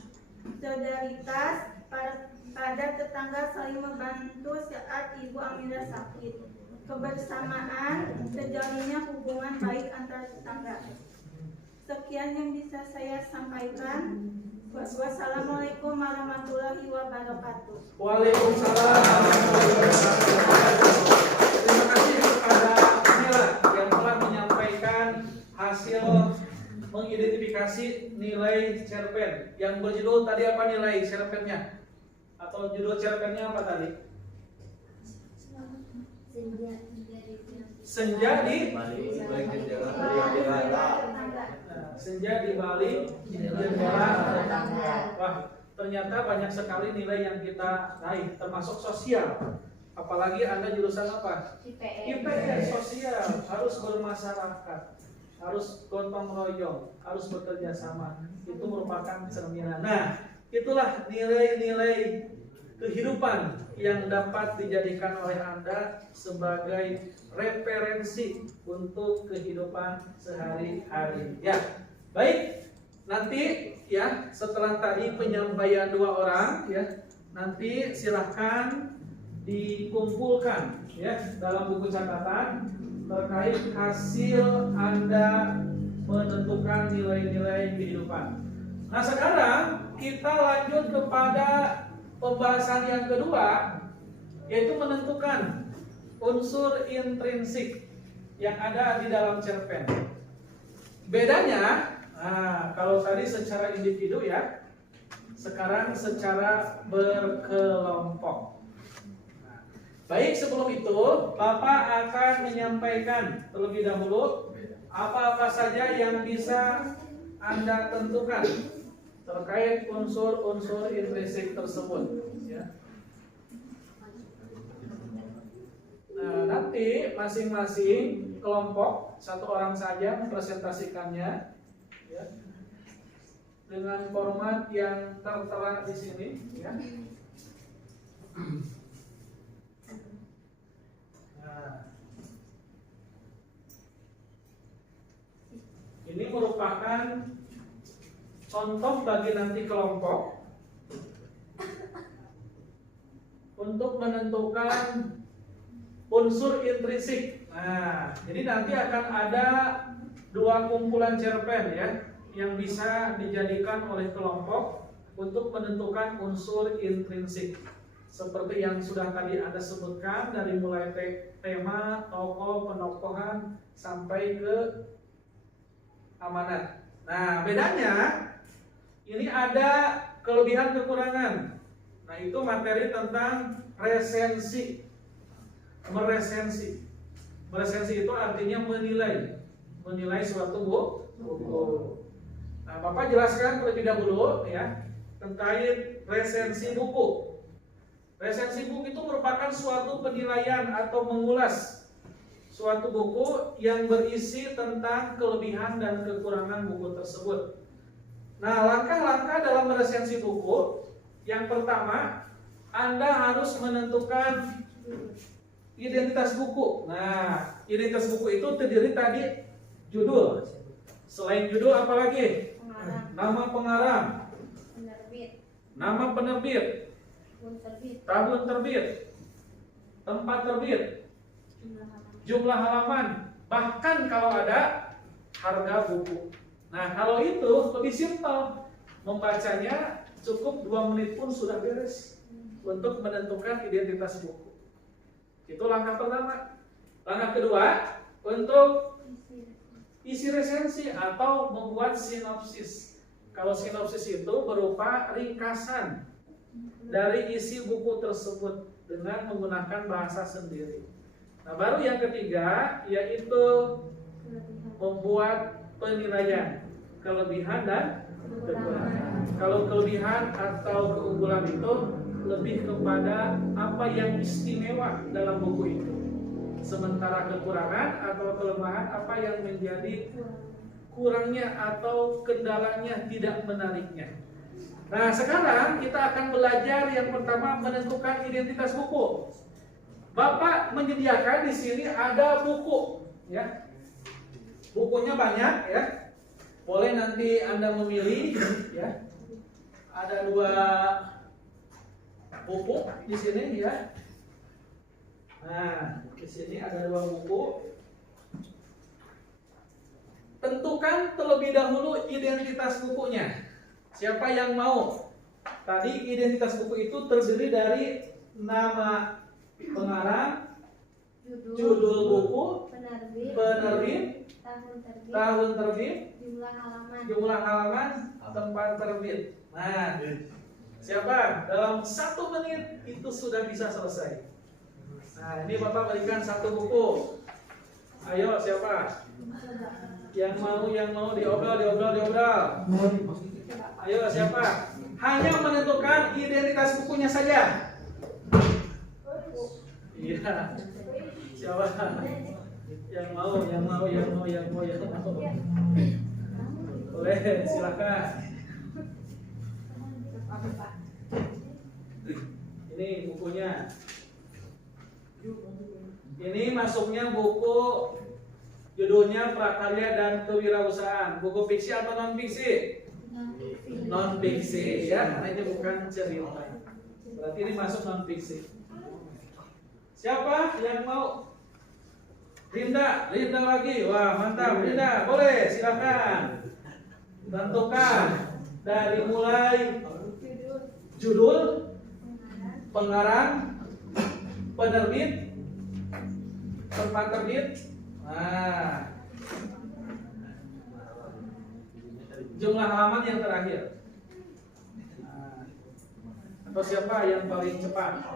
Solidaritas pada tetangga, saling membantu saat Ibu Aminah sakit. Kebersamaan, terjalinnya hubungan baik antar tetangga. Sekian yang bisa saya sampaikan. Wassalamualaikum warahmatullahi wabarakatuh. Waalaikumsalam warahmatullahi wabarakatuh. Terima kasih kepada Nela yang telah menyampaikan hasil mengidentifikasi nilai cerpen yang berjudul tadi apa nilai cerpennya? Atau judul cerpennya apa tadi? Senja di balik jendela. Senja di balik jendela. Wah, ternyata banyak sekali nilai yang kita raih, termasuk sosial. Apalagi Anda jurusan apa? IPS, sosial, harus bermasyarakat, harus gotong royong, harus bekerja sama. Itu merupakan cerminan. Nah, itulah nilai-nilai kehidupan yang dapat dijadikan oleh Anda sebagai referensi untuk kehidupan sehari-hari. Ya, Baik, nanti ya setelah tadi penyampaian 2 orang ya, nanti silahkan dikumpulkan ya dalam buku catatan terkait hasil Anda menentukan nilai-nilai kehidupan. Nah sekarang kita lanjut kepada pembahasan yang kedua, yaitu menentukan unsur intrinsik yang ada di dalam cerpen. Bedanya, kalau tadi secara individu ya, sekarang secara berkelompok. Baik, sebelum itu Bapak akan menyampaikan terlebih dahulu apa-apa saja yang bisa Anda tentukan terkait unsur-unsur intrinsik tersebut ya. Nah, nanti masing-masing kelompok 1 orang saja mempresentasikannya ya, dengan format yang tertera di sini ya. Nah, ini merupakan contoh bagi nanti kelompok untuk menentukan unsur intrinsik. Nah, jadi nanti akan ada 2 kumpulan cerpen ya yang bisa dijadikan oleh kelompok untuk menentukan unsur intrinsik. Seperti yang sudah tadi Anda sebutkan, dari mulai tema, tokoh, penokohan sampai ke amanat. Nah, bedanya ini ada kelebihan kekurangan. Nah, itu materi tentang resensi. Meresensi. Meresensi itu artinya menilai suatu buku. Nah, Bapak jelaskan terlebih dahulu ya terkait resensi buku. Resensi buku itu merupakan suatu penilaian atau mengulas suatu buku yang berisi tentang kelebihan dan kekurangan buku tersebut. Nah, langkah-langkah dalam meresensi buku, yang pertama, Anda harus menentukan identitas buku. Nah, identitas buku itu terdiri tadi judul. Selain judul apa lagi? Nama pengarang, nama penerbit, tahun terbit, tempat terbit, jumlah halaman, bahkan kalau ada harga buku. Nah, kalau itu lebih simpel, membacanya cukup 2 menit pun sudah beres untuk menentukan identitas buku. Itu langkah pertama. Langkah kedua, untuk isi resensi atau membuat sinopsis. Kalau sinopsis itu berupa ringkasan dari isi buku tersebut dengan menggunakan bahasa sendiri. Nah, baru yang ketiga yaitu membuat penilaian kelebihan dan kekurangan. Kalau kelebihan atau keunggulan itu lebih kepada apa yang istimewa dalam buku itu. Sementara kekurangan atau kelemahan apa yang menjadi kurangnya atau kendalanya, tidak menariknya. Nah, sekarang kita akan belajar yang pertama menentukan identitas buku. Bapak menyediakan di sini ada buku, ya. Bukunya banyak, ya. Boleh nanti Anda memilih, ya. Ada 2 buku di sini, ya. Nah, di sini ada 2 buku. Tentukan terlebih dahulu identitas bukunya. Siapa yang mau? Tadi identitas buku itu terdiri dari nama pengarang, judul buku, penerbit, tahun terbit, jumlah halaman, tempat terbit. Nah, siapa? Dalam 1 menit itu sudah bisa selesai. Nah, ini Bapak berikan 1 buku. Ayo, siapa? Yang mau diobrol. Ayo, siapa? Hanya menentukan identitas bukunya saja. Iya. Siapa? Yang mau. Boleh, silakan. Ini bukunya. Ini masuknya buku Judulnya Prakarya dan Kewirausahaan. Buku fiksi atau non fiksi? Non fiksi ya, karena ini bukan cerita. Berarti ini masuk non fiksi. Siapa yang mau? Linda lagi. Wah, mantap Linda. Boleh, silakan. Tentukan dari mulai judul, pengarang, penerbit, tempat terbit. Nah, jumlah halaman yang terakhir. Nah, atau siapa yang paling cepat?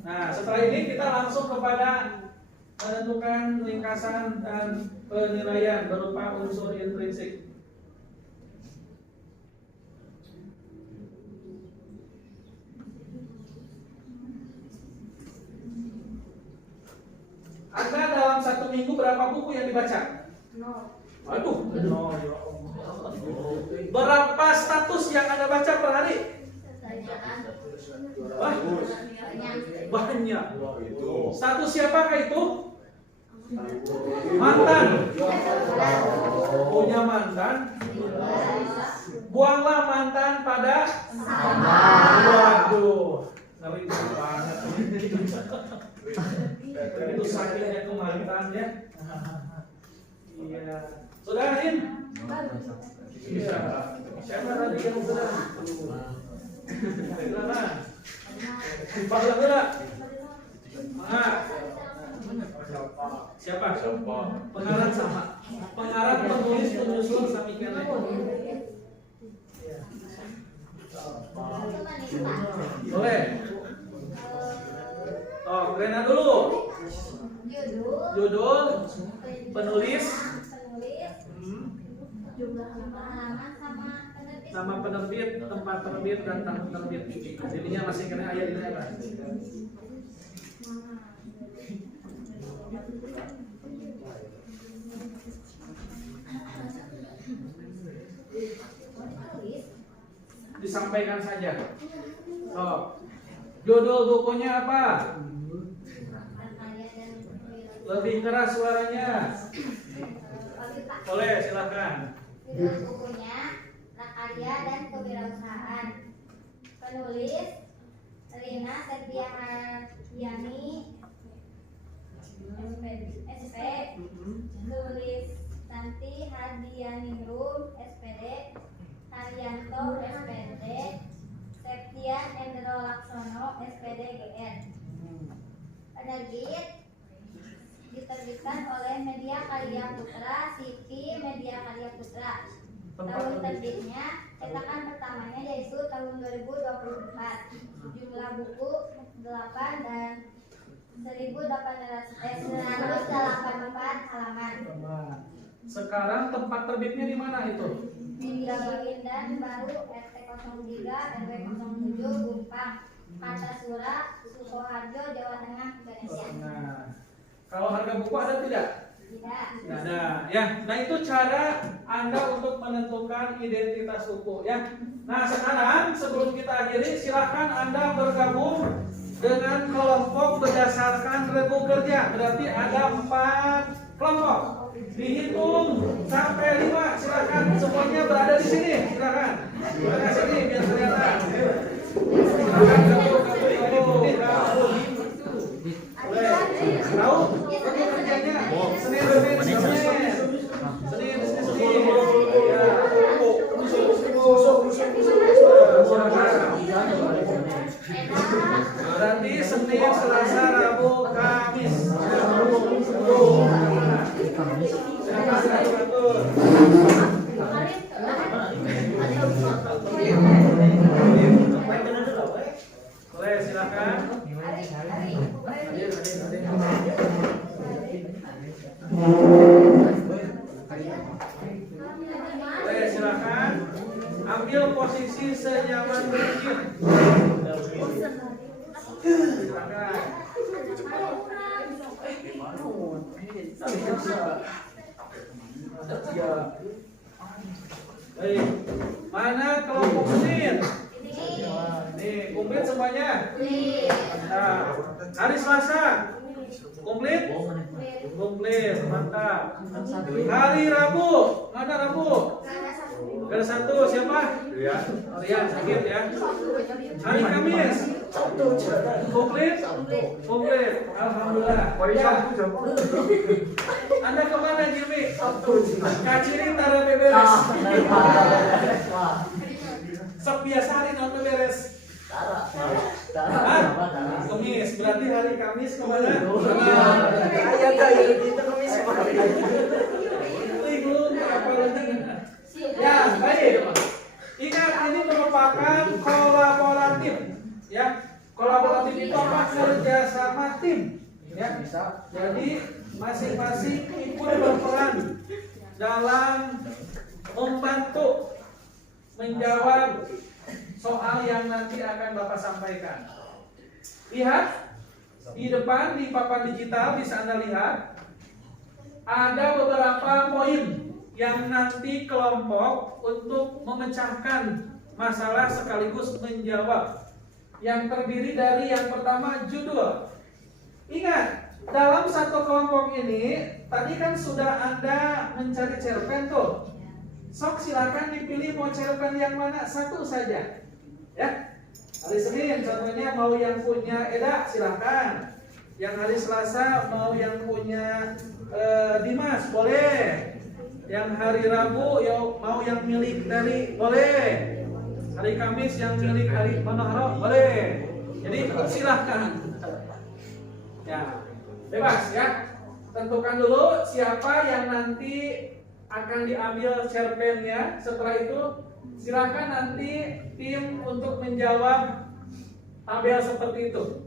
Nah, setelah ini kita langsung kepada menentukan ringkasan dan penilaian berupa unsur intrinsik. Anda dalam satu minggu berapa buku yang dibaca? Aduh, berapa status yang Anda baca per hari? Wah, banyak. Status siapakah itu? Mantan. Punya mantan. Buanglah mantan pada waduh, ngeri banget. Itu sakitnya ke mantan ya. Iya. Saudara In? Iya. Siapa tadi yang sudah? Silakan. Pakai enggak? Siapa? Pengarang sama. Pengarang, penulis, penyusun, samikan lagi. Boleh. Oh, Rena dulu. Judul, penulis, sama penerbit, tempat terbit dan tahun terbit. Jadinya masih kena ayat ini apa? Disampaikan saja. Oh, judul bukunya apa? Lebih keras suaranya. Boleh, silakan. Judul bukunya Prakarya dan Kewirausahaan. Penulis Rina Setiahayani SP. Tulis Santi Hadianingrum SPD. Haryanto SPD. Septian Endro Laksono SPD GN. Penerbit diterbitkan oleh Media Karya Putra, Sipi Media Karya Putra. Tahun terbitnya cetakan pertamanya yaitu tahun 2024. Jumlah buku 8 dan 984 halaman. Sekarang tempat terbitnya di mana itu? Media Bagindan Baru RT 03 RW 07 Gumpang, Kartasura, Sukoharjo, Jawa Tengah, Indonesia. Nah, kalau harga buku ada tidak? Tidak. Tidak ada. Ya, nah itu cara Anda untuk menentukan identitas buku ya. Nah, sekarang sebelum kita akhiri, silakan Anda bergabung dengan kelompok berdasarkan regu kerja. Berarti ada 4 kelompok. Dihitung sampai 5. Silakan semuanya berada di sini. Silakan. Berada sini biar kelihatan. Silakan gabung. Tahu regu kerjanya? Senin. Berarti Senin, Selasa, Rabu, Kamis. Boleh, silakan. Boleh, silakan. Ambil posisi senyaman mungkin. Silakan. Baik. Mana kelompok Senin? Nih, komplit semuanya? Mantap. Hari Selasa? Komplit? Komplit, mantap. Hari Rabu? Mana Rabu? Gak ada satu, siapa? Rian, sakit ya. Hari Kamis? Komplit? Komplit, alhamdulillah. Ya. Anda kemana Jimmy? Kaciring tara beberes. Sok biasa hari non beberes. Kamis, berarti hari Kamis kemana? Bingung apa lagi? Ya, baik. Ingat ini merupakan kolaboratif. Ya, kolaboratif itu apa? Kerjasama tim. Ya, jadi masing-masing ikut berperan dalam membantu menjawab soal yang nanti akan Bapak sampaikan. Lihat di depan di papan digital bisa Anda lihat ada beberapa poin yang nanti kelompok untuk memecahkan masalah sekaligus menjawab. Yang terdiri dari yang pertama judul. Ingat, dalam satu kelompok ini tadi kan sudah Anda mencari cerpen tuh. Sok silakan dipilih mau cerpen yang mana, satu saja. Ya. Hari Senin contohnya mau yang punya Eda silakan. Yang hari Selasa mau yang punya Dimas boleh. Yang hari Rabu mau yang milik Teri boleh. Hari Kamis yang milik hari Manoharo boleh. Jadi silahkan. Ya, bebas ya. Tentukan dulu siapa yang nanti akan diambil cerpennya. Setelah itu silakan nanti tim untuk menjawab tabel seperti itu.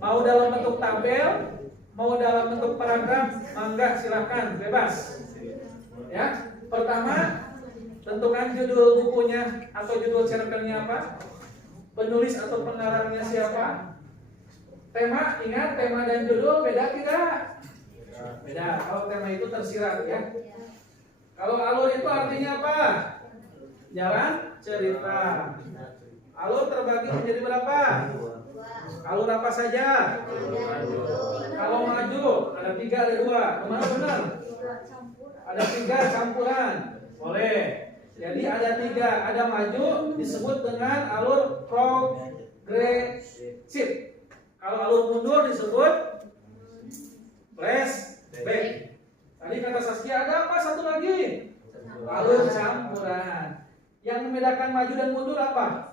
Mau dalam bentuk tabel, mau dalam bentuk paragraf, mangga silakan, bebas. Ya, pertama tentukan judul bukunya atau judul cerpennya apa, penulis atau pengarangnya siapa, tema. Ingat tema dan judul beda tidak? Beda. Kalau tema itu tersirat ya. Kalau alur itu artinya apa? Jalan cerita. Alur terbagi menjadi berapa? Alur apa saja? Kalau maju ada 3 ada 2. Kemana benar? Ada 3 campuran. Boleh. Jadi ada 3, ada maju disebut dengan alur progresif. Kalau alur mundur disebut flashback. Tadi kata Saskia ada apa satu lagi? Alur campuran. Yang membedakan maju dan mundur apa?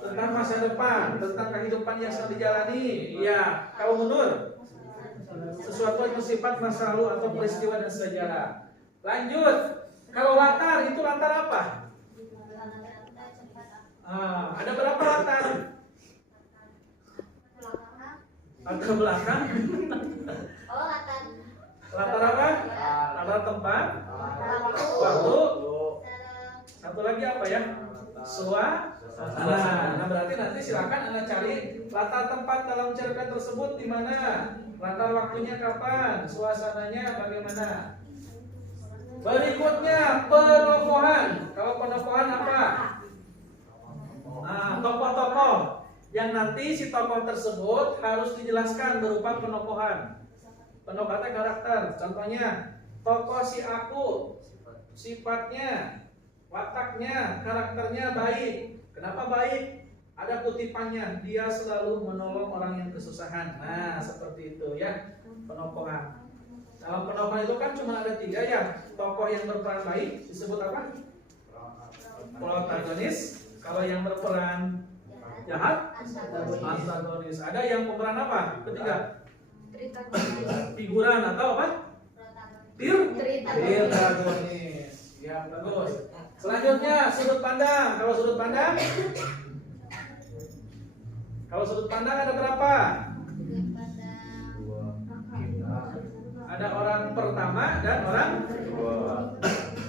Tentang masa depan, tentang kehidupan yang sedang dijalani. Iya. Kalau mundur, sesuatu yang bersifat masa lalu atau peristiwa dan sejarah. Lanjut. Kalau latar itu latar apa? Ada berapa latar? Latar belakang. Latar apa? Latar tempat. Waktu. Satu lagi apa ya? Suasana. Nah, berarti nanti silakan Anda cari latar tempat dalam cerpen tersebut di mana, latar waktunya kapan, suasananya bagaimana. Berikutnya penokohan. Kalau penokohan apa? Tokoh-tokoh yang nanti si tokoh tersebut harus dijelaskan berupa penokohan. Penokohan karakter. Contohnya tokoh si aku, sifatnya, wataknya, karakternya baik. Kenapa baik? Ada kutipannya, dia selalu menolong orang yang kesusahan. Nah, seperti itu ya, penokohan. Dalam penokohan itu kan cuma ada 3 ya. Tokoh yang berperan baik disebut apa? Protagonis. Kalau yang berperan jahat, antagonis. Ada yang pemeran apa? Ketiga, figuran atau apa? Protagonis. Ya, bagus. Selanjutnya sudut pandang. Kalau sudut pandang ada berapa? Ada orang pertama dan orang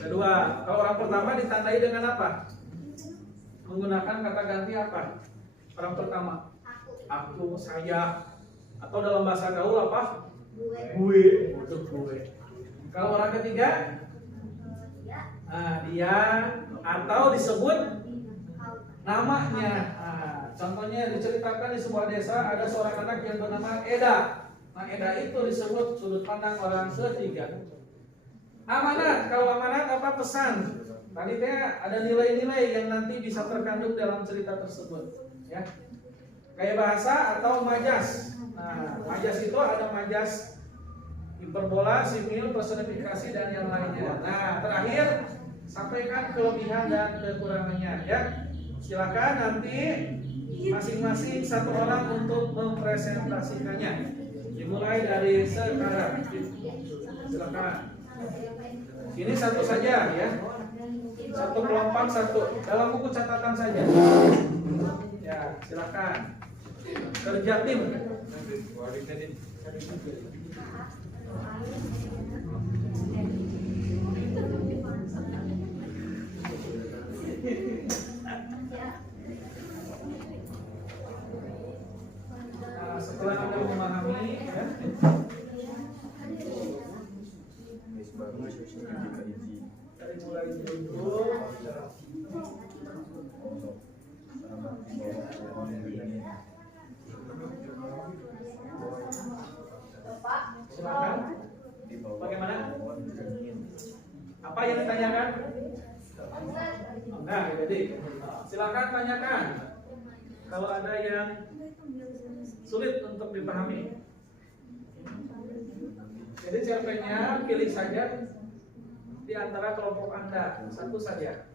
kedua. Kalau orang pertama ditandai dengan apa? Menggunakan kata ganti apa? Orang pertama, aku, saya. Atau dalam bahasa gaul apa? Gue. Untuk gue. Kalau orang ketiga, Nah, dia atau disebut namanya. Nah, contohnya diceritakan di sebuah desa ada seorang anak yang bernama Eda. Nah, Eda itu disebut sudut pandang orang ketiga. Amanat, kalau amanat apa pesan? Tadi teh ada nilai-nilai yang nanti bisa terkandung dalam cerita tersebut, ya. Kayak bahasa atau majas. Nah, majas itu ada majas hiperbola, simil, personifikasi dan yang lainnya. Nah, terakhir sampaikan kelebihan dan kekurangannya, ya. Silakan nanti masing-masing satu orang untuk mempresentasikannya. Dimulai dari sekarang. Silakan. Ini satu saja, ya. Satu kelompok satu. Dalam buku catatan saja. Ya, silakan. Kerja tim. Nah, setelah Anda memahami, ya, dari mulai dulu. Silakan. Bagaimana? Apa yang ditanyakan? Nah, jadi silakan tanyakan. Kalau ada yang sulit untuk dipahami. Jadi cerpennya pilih saja di antara kelompok Anda, satu saja.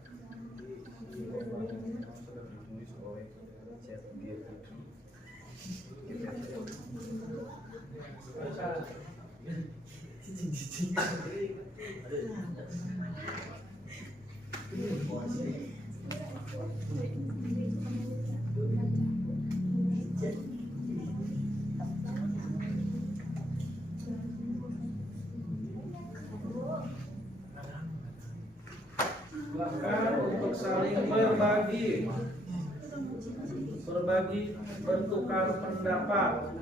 Bahkan untuk saling berbagi, bertukar pendapat.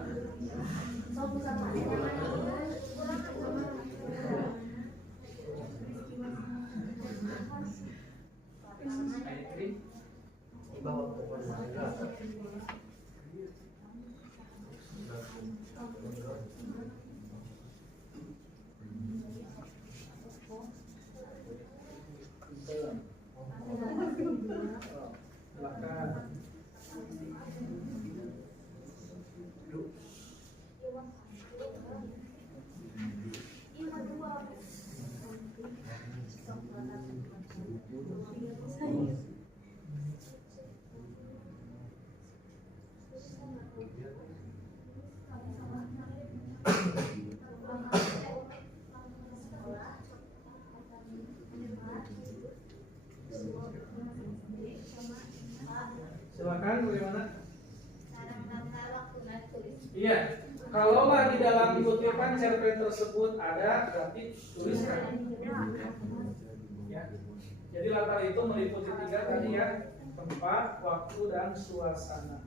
Silakan, bagaimana? Iya, kalaulah di dalam kutipan cerpen tersebut ada, berarti tuliskan. Ya. Jadi latar itu meliputi 3 tadi, ya: tempat, waktu, dan suasana.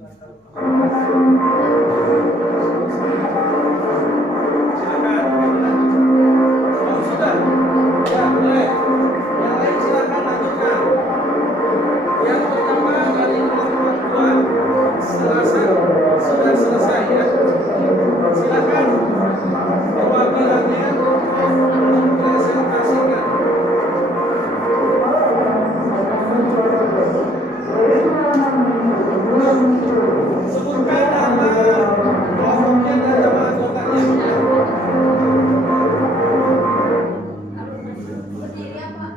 Latar. Silakan, bagaimana? Oh, sudah. Ya, boleh. Yang lain silakan lanjutkan. Yang pertama dari kelompok 2 Selasa sudah selesai, ya. Silakan perwakilannya mempresentasikan. Sebutkan nama kelompoknya dan nama anggotanya.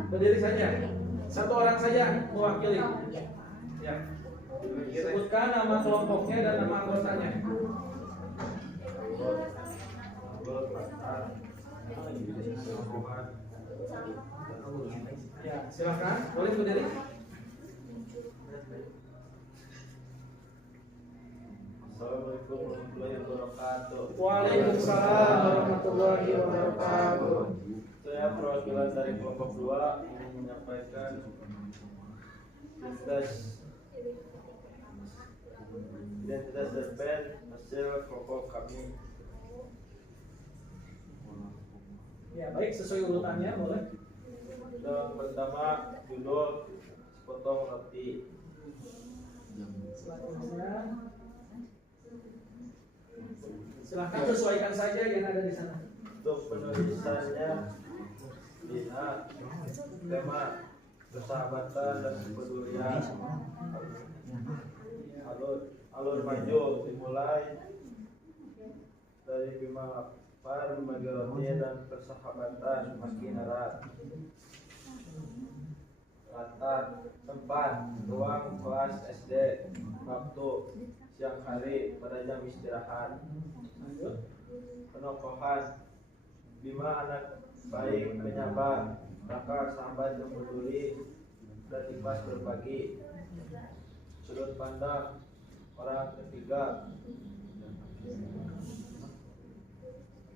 Berdiri saja. Satu orang saja mewakili. Ya. Sebutkan nama kelompoknya dan nama anggotanya. Ya, silakan. Boleh berdiri. Assalamualaikum warahmatullahi wabarakatuh. Waalaikumsalam warahmatullahi wabarakatuh. Saya perwakilan dari kelompok 2 ingin menyampaikan identitas cerpen hasil kelompok kami. Ya, baik, sesuai urutannya boleh. Yang pertama judul sepotong roti. Selanjutnya silahkan sesuaikan saja yang ada di sana. Untuk penulisannya Dina, tema persahabatan dan kepedulian. Alur maju dimulai dari Bima Par, membagi roti dan persahabatan makin erat. Latar tempat ruang kelas SD, waktu siang hari pada jam istirahat. Penokohan Bima anak baik, penyabar, Raka sahabat yang peduli dan ikhlas berbagi. Sudut pandang orang ketiga,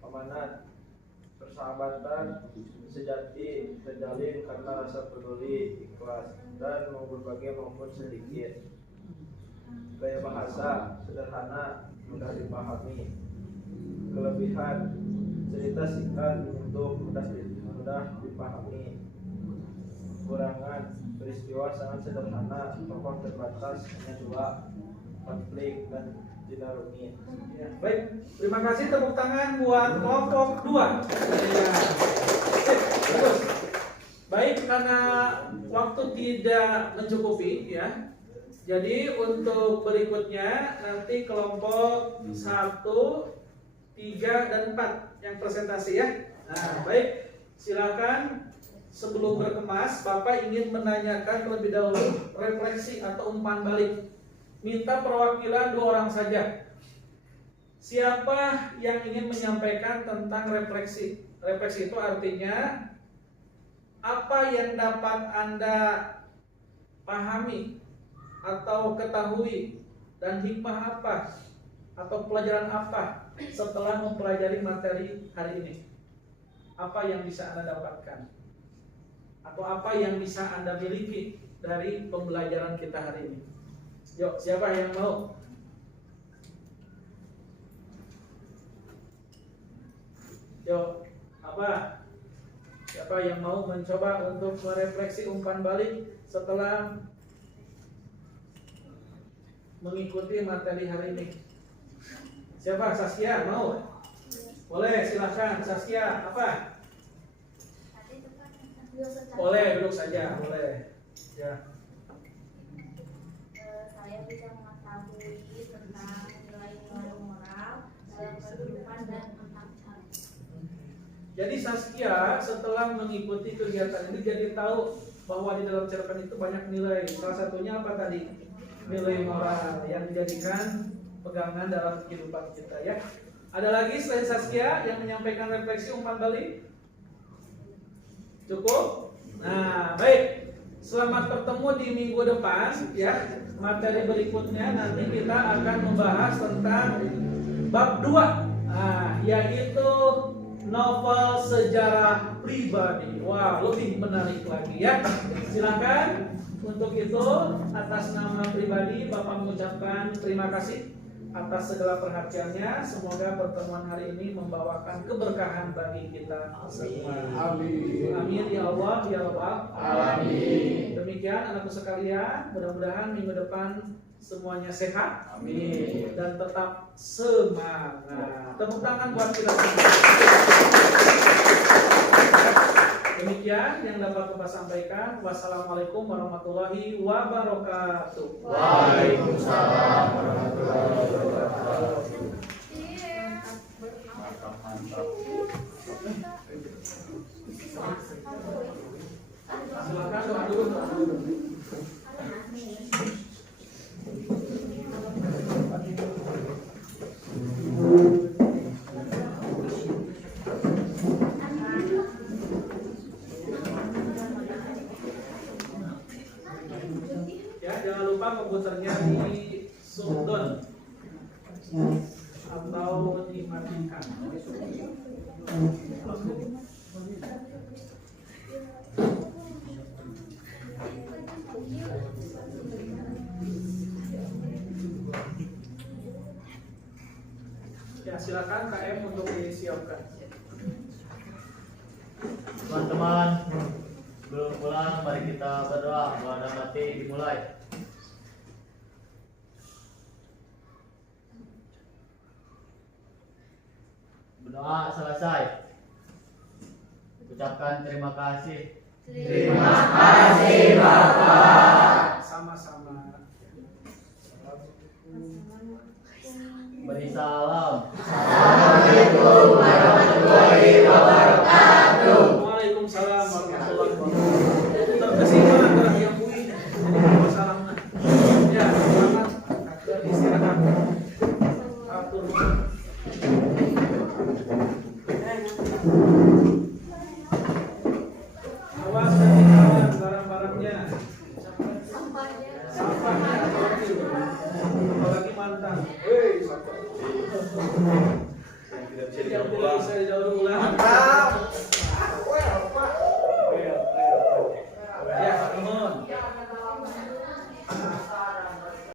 amanat persahabatan sejati terjalin karena rasa peduli, ikhlas, dan mau berbagi maupun sedikit. Gaya bahasa sederhana, mudah dipahami. Kelebihan cerita singkat untuk mudah dipahami. Kekurangan peristiwa sangat sederhana, tokoh terbatas hanya 2, konflik dan tidak rumit. Ya, baik, terima kasih, tepuk tangan buat kelompok 2. Ya. Terus. Baik, karena waktu tidak mencukupi ya. Jadi untuk berikutnya nanti kelompok 1, 3, dan 4 yang presentasi ya. Nah, baik, silakan. Sebelum berkemas, Bapak ingin menanyakan terlebih dahulu refleksi atau umpan balik. Minta perwakilan 2 orang saja. Siapa yang ingin menyampaikan tentang refleksi? Refleksi itu artinya apa yang dapat Anda pahami atau ketahui, dan hikmah apa atau pelajaran apa setelah mempelajari materi hari ini. Apa yang bisa Anda dapatkan atau apa yang bisa Anda miliki dari pembelajaran kita hari ini. Yuk, siapa yang mau? Yuk, apa? Siapa yang mau mencoba untuk merefleksi umpan balik setelah mengikuti materi hari ini? Siapa? Saskia mau? Boleh, silahkan Saskia. Apa? Boleh, duduk saja, boleh. Ya. Saya bisa mengetahui tentang nilai-nilai moral dalam kehidupan dan tentang cara. Jadi Saskia setelah mengikuti kegiatan ini jadi tahu bahwa di dalam cerpen itu banyak nilai. Salah satunya apa tadi? Nilai moral yang dijadikan pegangan dalam kehidupan kita ya. Ada lagi selain Saskia yang menyampaikan refleksi umpan balik? Cukup? Nah, baik. Selamat bertemu di minggu depan ya. Materi berikutnya nanti kita akan membahas tentang bab 2. Nah, yaitu novel sejarah pribadi. Wah, lebih menarik lagi ya. Silakan. Untuk itu, atas nama pribadi Bapak mengucapkan terima kasih atas segala perhatiannya. Semoga pertemuan hari ini membawakan keberkahan bagi kita semua. Amin. Amin ya Allah ya Rabbal Alamin. Demikian anakku sekalian, mudah-mudahan minggu depan semuanya sehat. Amin. Dan tetap semangat. Tepuk tangan buat kita semua. Demikian yang dapat Bapak sampaikan. Wassalamualaikum warahmatullahi wabarakatuh. Waalaikumsalam warahmatullahi wabarakatuh. Mantap. Silakan doa dulu. Ya, jangan lupa komputernya di shutdown atau dimatikan. Ya, silakan KM untuk disiapkan. Teman-teman, belum pulang, mari kita berdoa. Doa dan mati dimulai. Berdoa selesai. Ucapkan terima kasih. Terima kasih Bapak. Sama-sama. Beri salam. Assalamualaikum warahmatullahi wabarakatuh. Waalaikumsalam warahmatullahi wabarakatuh. Terkesima antara yang bui. Jadi masalahnya. Ya, selamat beristirahat. Atur. Awas dan tinggalkan barang-barangnya. Sampahnya ambil. Apalagi mantan. Hei, sampah. Yang tidak bisa